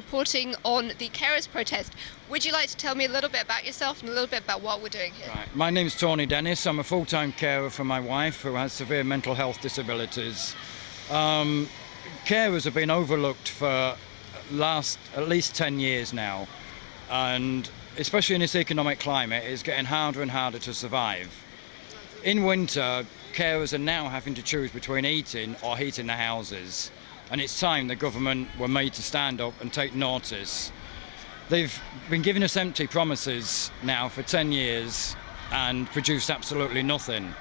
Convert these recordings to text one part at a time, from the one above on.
reporting on the carers protest. Would you like to tell me a little bit about yourself and a little bit about what we're doing here? Right. My name's Tony Dennis. I'm a full-time carer for my wife who has severe mental health disabilities. Carers have been overlooked for at least 10 years now, and especially in this economic climate, it's getting harder and harder to survive. In winter, carers are now having to choose between eating or heating their houses, and it's time the government were made to stand up and take notice. They've been giving us empty promises now for 10 years and produced absolutely nothing.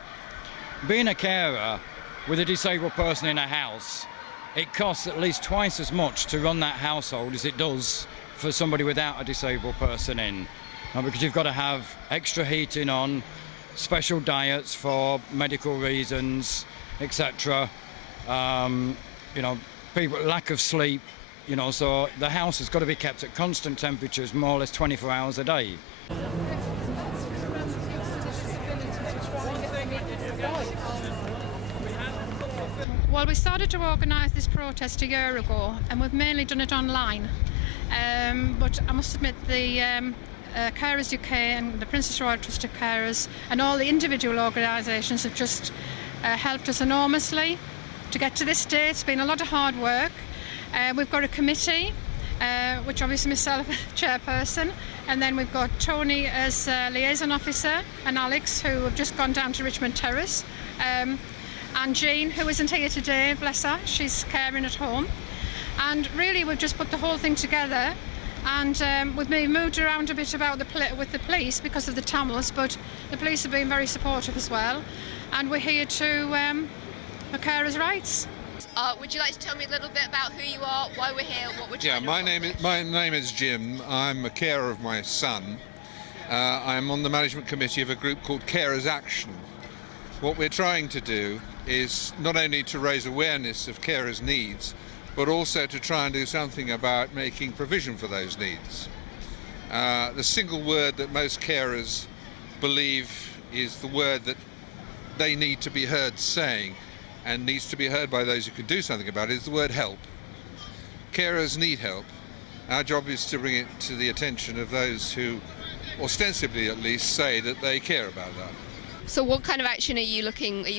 Being a carer with a disabled person in a house, it costs at least twice as much to run that household as it does for somebody without a disabled person in. Because you've got to have extra heating on, special diets for medical reasons, etc. People lack of sleep, so the house has got to be kept at constant temperatures more or less 24 hours a day. Well, we started to organise this protest a year ago, and we've mainly done it online. But I must admit the Carers UK and the Princess Royal Trust of Carers and all the individual organisations have just helped us enormously to get to this day. It's been a lot of hard work. We've got a committee, which obviously myself, chairperson, and then we've got Tony as liaison officer and Alex, who have just gone down to Richmond Terrace, and Jean, who isn't here today, bless her, she's caring at home. And really we've just put the whole thing together, and we've moved around a bit with the police because of the Tamils, but the police have been very supportive as well, and we're here to for carers' rights. Would you like to tell me a little bit about who you are, why we're here, what we're trying to accomplish? My name is Jim. I'm a carer of my son. I'm on the management committee of a group called Carers Action. What we're trying to do is not only to raise awareness of carers' needs, but also to try and do something about making provision for those needs. The single word that most carers believe is the word that they need to be heard saying, and needs to be heard by those who can do something about it, is the word help. Carers need help. Our job is to bring it to the attention of those who, ostensibly at least, say that they care about that. So what kind of action are you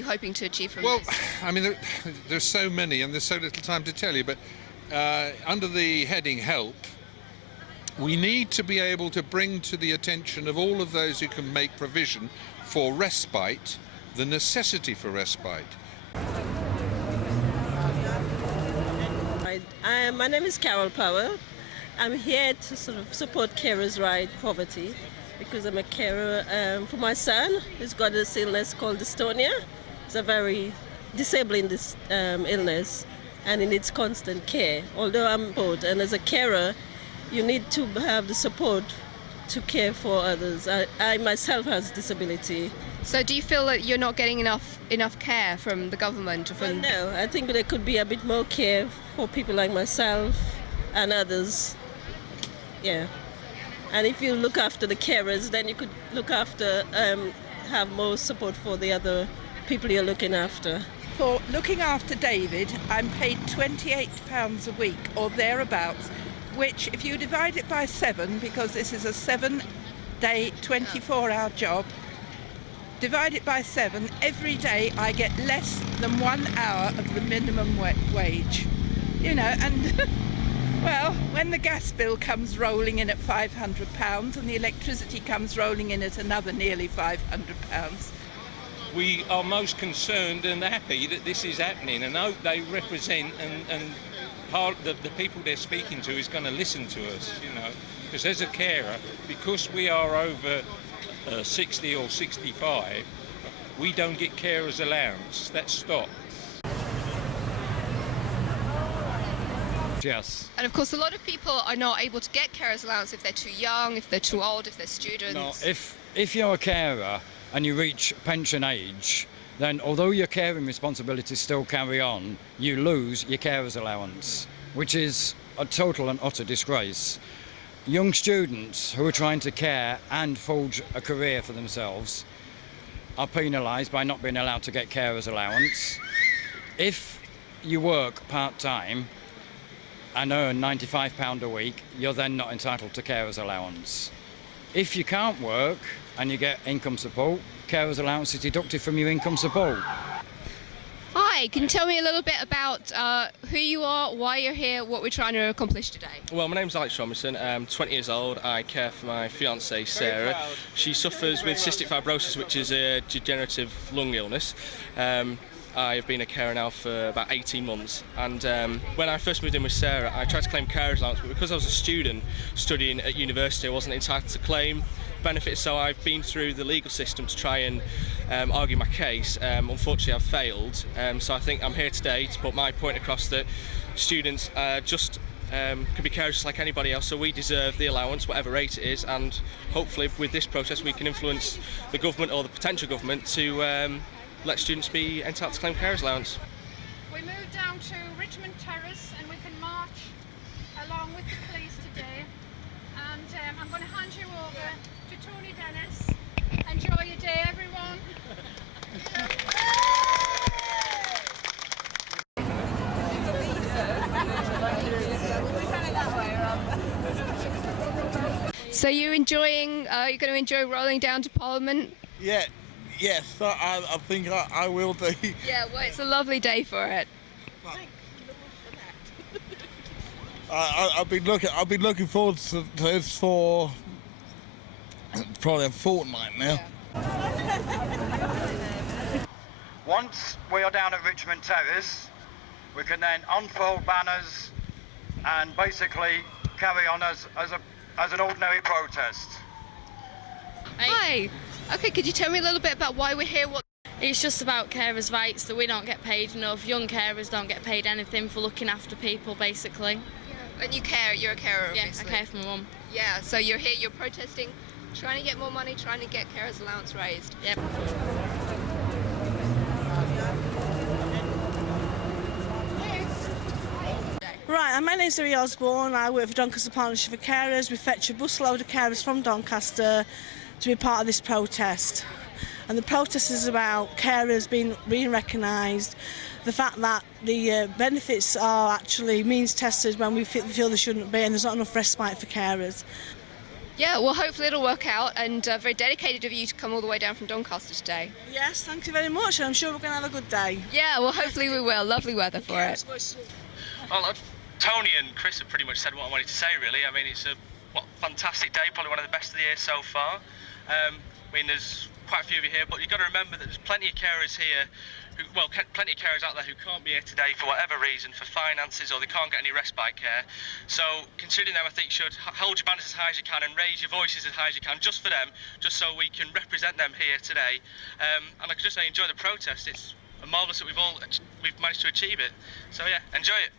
hoping to achieve from this? I mean, there's so many and there's so little time to tell you, but under the heading help, we need to be able to bring to the attention of all of those who can make provision for respite, the necessity for respite. My name is Carol Powell. I'm here to sort of support carers' right poverty because I'm a carer for my son who's got this illness called dystonia. It's a very disabling illness, and it needs constant care. Although I'm bored, and as a carer, you need to have the support to care for others. I myself has disability. So do you feel that you're not getting enough care from the government? No, I think there could be a bit more care for people like myself and others. Yeah. And if you look after the carers, then you could look after, have more support for the other people you're looking after. For looking after David, I'm paid £28 a week or thereabouts, which if you divide it by 7, because this is a 7-day, 24-hour job, divide it by 7, every day I get less than 1 hour of the minimum wage. And well, when the gas bill comes rolling in at £500 and the electricity comes rolling in at another nearly £500. We are most concerned and happy that this is happening, and hope they represent and part the people they're speaking to is going to listen to us, because as a carer, because we are over 60 or 65, we don't get carers allowance. That's stopped. Yes. And of course, a lot of people are not able to get carers allowance if they're too young, if they're too old, if they're students. No, if you're a carer and you reach pension age, then although your caring responsibilities still carry on, you lose your carers allowance, which is a total and utter disgrace. Young students who are trying to care and forge a career for themselves are penalised by not being allowed to get carers allowance. If you work part-time, and earn £95 a week, you're then not entitled to carers allowance. If you can't work and you get income support, carers allowance is deducted from your income support. Hi, can you tell me a little bit about who you are, why you're here, what we're trying to accomplish today? Well, my name's Alex Robinson. I'm 20 years old. I care for my fiancée, Sarah. She suffers with cystic fibrosis, which is a degenerative lung illness. I've been a carer now for about 18 months, and when I first moved in with Sarah, I tried to claim carers allowance, but because I was a student studying at university, I wasn't entitled to claim benefits, so I've been through the legal system to try and argue my case. Unfortunately, I've failed, so I think I'm here today to put my point across that students can be carers just like anybody else, so we deserve the allowance, whatever rate it is, and hopefully with this process we can influence the government or the potential government to let students be entitled to claim carers allowance. We move down to Richmond Terrace and we can march along with the police today. And I'm going to hand you over to Tony Dennis. Enjoy your day, everyone. So you're going to enjoy rolling down to Parliament? Yeah, yes, I think I will do. Yeah, well, it's a lovely day for it. I've been looking forward to this for probably a fortnight now. Once we are down at Richmond Terrace, we can then unfold banners and basically carry on as an ordinary protest. Hi. Okay, could you tell me a little bit about why we're here? It's just about carers' rights, that we don't get paid enough. Young carers don't get paid anything for looking after people, basically. And you care, you're a carer, Yeah, obviously. I care for my mum. Yeah, so you're here, you're protesting, trying to get more money, trying to get carers allowance raised. Yep. Right, my name's Zoe Osborne. I work for Doncaster Partnership for Carers. We fetch a busload of carers from Doncaster to be part of this protest. And the protest is about carers being recognised, the fact that the benefits are actually means tested when we feel they shouldn't be, and there's not enough respite for carers. Yeah, well, hopefully it'll work out, and very dedicated of you to come all the way down from Doncaster today. Yes, thank you very much, and I'm sure we're going to have a good day. Yeah, well, hopefully we will. Lovely weather for it. Well, Tony and Chris have pretty much said what I wanted to say, really. I mean, it's a fantastic day, probably one of the best of the year so far. I mean, there's quite a few of you here, but you've got to remember that there's plenty of carers here, plenty of carers out there who can't be here today for whatever reason, for finances, or they can't get any respite care. So, considering them, I think you should hold your banners as high as you can and raise your voices as high as you can, just for them, just so we can represent them here today. And I could just say, enjoy the protest. It's marvellous that we've managed to achieve it. So yeah, enjoy it.